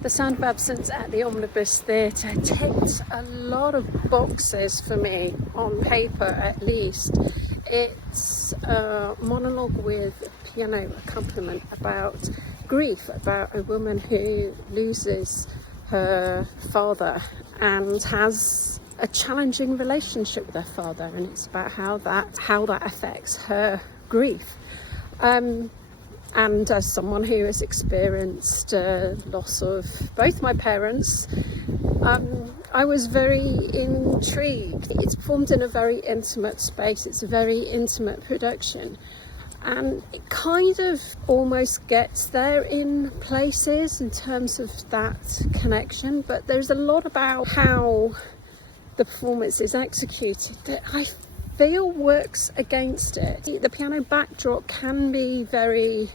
The Sound of Absence at the Omnibus Theatre ticked a lot of boxes for me, on paper at least. It's a monologue with piano accompaniment about grief, about a woman who loses her father and has a challenging relationship with her father, and it's about how that affects her grief. And as someone who has experienced loss of both my parents, I was very intrigued. It's performed in a very intimate space. It's a very intimate production, and it kind of almost gets there in places in terms of that connection, but there's a lot about how the performance is executed that I feel works against it. The piano backdrop can be very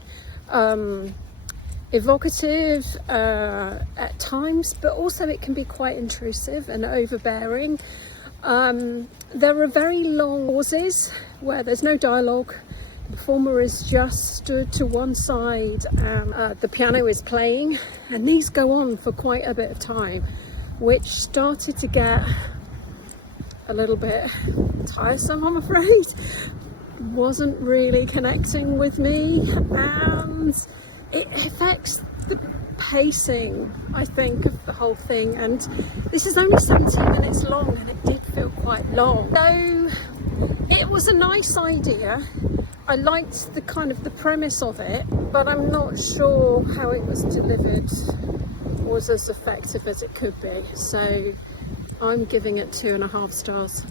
evocative at times, but also it can be quite intrusive and overbearing. There are very long pauses where there's no dialogue. The performer is just stood to one side and the piano is playing, and these go on for quite a bit of time, which started to get a little bit tiresome, I'm afraid. Wasn't really connecting with me, and it affects the pacing, I think, of the whole thing. And this is only 17 minutes long, and it did feel quite long. So it was a nice idea. I liked the kind of the premise of it, but I'm not sure how it was delivered was as effective as it could be. So I'm giving it 2.5 stars.